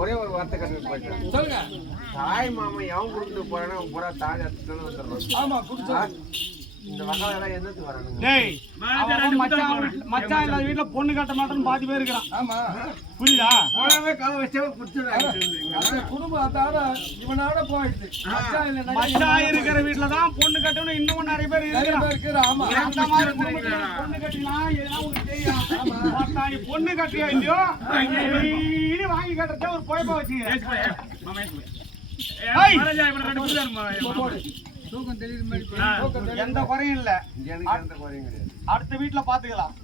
ஒரே ஒரு வார்த்தை கட்டு போயிட்டு சொல்லுங்க. தாய் மாமா எவன் கொடுத்து போறானோ அவன் பூரா தாய் எடுத்துட்டு வந்துடுறான். ஆமா இந்த வகையெல்லாம் என்னது வரணும்? டேய் மச்சான் இல்லாத வீட்டுல பொண்ணு கட்ட மாட்டேன்னு பாதி பேர் இருக்கிறான். ஆமா புரியுதா? போனவே கால வச்சவன் குடிச்சிடுறாங்க. குடும்பம் அதாட இவனாட போயிடுது. மச்சான் இருக்கிற வீட்டுல தான் பொண்ணு கட்டணும். இன்னும் நிறைய பேர் இருக்கிறான். ஆமா அந்த மாதிரி பொண்ணு கட்டினா எதனா உங்களுக்கு தெரியும். பொண்ணு கட்டியா இல்லையோ இது வாங்கி கட்டுறத ஒரு பொழப்பா வச்சுக்க. எந்த குறையும் இல்ல. அடுத்த வீட்டுல பாத்துக்கலாம்.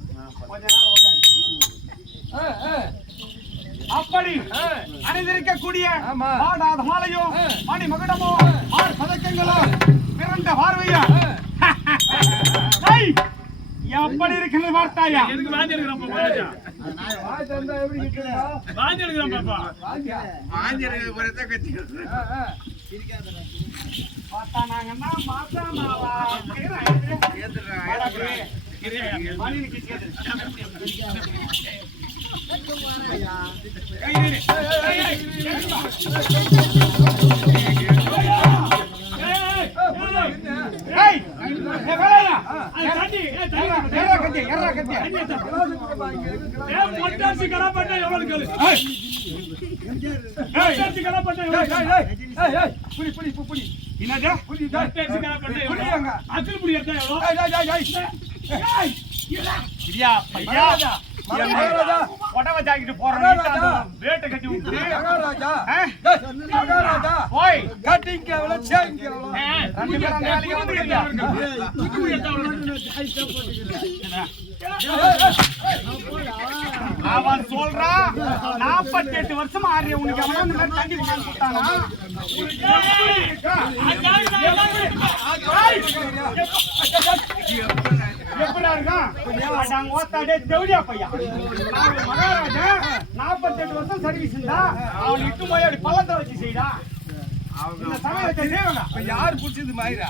கொஞ்ச நேரம் உட்காரு. அப்படி அணிந்திருக்கக்கூடிய பாடாத மாலையும் மணி மகுடமோ ஆறு பதக்கங்களோ பிறந்த பார்வையா எப்படி இருக்கிறது பார்த்தாயா? பார்த்தா நாங்கன்னா உடவை ஜாக்கிட்டு போறேன் வேட்டை கட்டி விட்டு போய் அவன் சொல்றான் 48 வருஷம் ஆறிய உனக்கு அவன் இந்த மாதிரி தண்ணி கொடுத்தானா? எப்படா இருக்கான் ஓத்தாடே தேவடியா பையா? மகாராஜா 48 வருஷம் சர்வீஸ் இருந்தா அவன் இட்டு போய் அப்படி பள்ளத்தை வச்சு செய்யடா. யாரு புடிச்சது மயிரா?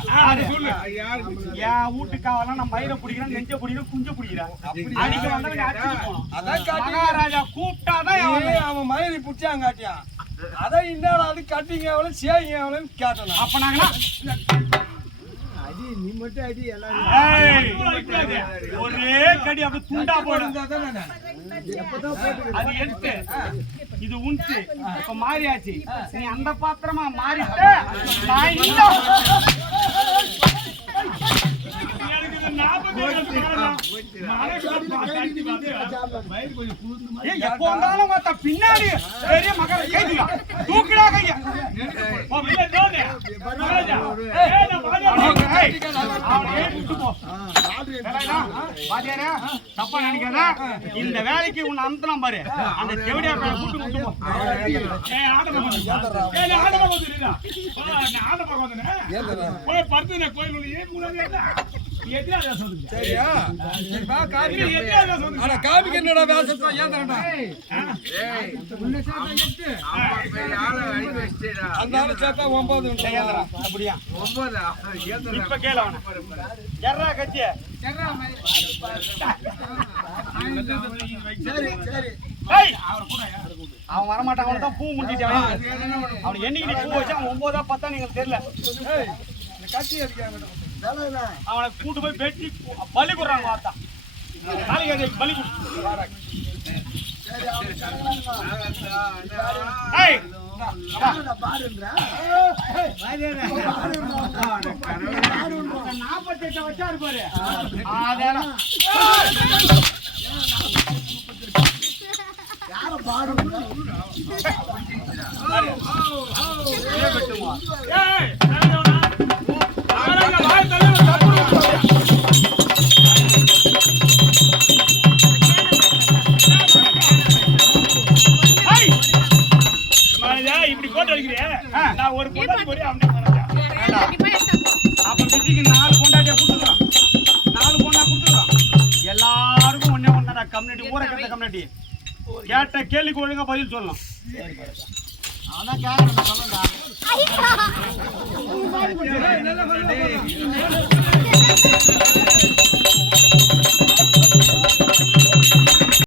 என் வீட்டுக்காவெல்லாம் நான் மயிரை பிடிக்கிறேன், நெஞ்ச பிடிக்கிறேன், குஞ்ச பிடிக்கிறேன். அடிக்க வந்தா மகாராஜா கூப்பிட்டாதான் அவன் மயிரை பிடிச்சாங்காட்டியா. அதான் இன்னும் அது கட்டிங்க எவ்வளவு சேங்க எவ்வளவு கேட்டலாம். அப்ப நாங்களா நீ மட்டும் அடி ஒரே கடி அப்படி துண்டா போடுங்க. அது எடுத்து இது உண்டு இப்ப மாறியாச்சு. நீ அந்த பாத்திரமா மாறிட்ட. எப்போ வந்தாலும் பின்னாடி பெரிய மகளை கைதியா தூக்கிடா கையா தப்பா நினைக்காத. இந்த வேலைக்கு உன்னை அமுத்தலாம் பாரு. அந்த செவடியா கூட்டு கூட்டு அவன் வரமாட்டான். அவன் தான் பூ முடிச்சிட்டான். அவன் என்னைக்கு பூ வச்சா அவன் 9 10 நீங்களுக்கு தெரியல. அவனை கூட்டு போய் வெட்டி பலி கொடுறாங்க. பார்த்தா நாளைக்கு பலி கொடு. 48 வச்சா இருப்பாரு அதெல்லாம் இப்படி போட்டு வைக்கிறேன் நான் ஒரு பொண்டாட்டி போய் அப்ப விஜய்க்கு 4 பொண்டாட்டியா கொடுத்துக்கலாம் 4 பொண்ணா கொடுத்துக்கலாம் எல்லாருக்கும் ஒன்னே ஒன்னா கம்யூனிட்டி ஊரை கட்ட கம்யூனிட்டி கேட்ட கேள்விக்கு ஒழுங்கா பதில் சொல்லணும் அதான் கேட்கணும் சொல்லலாம்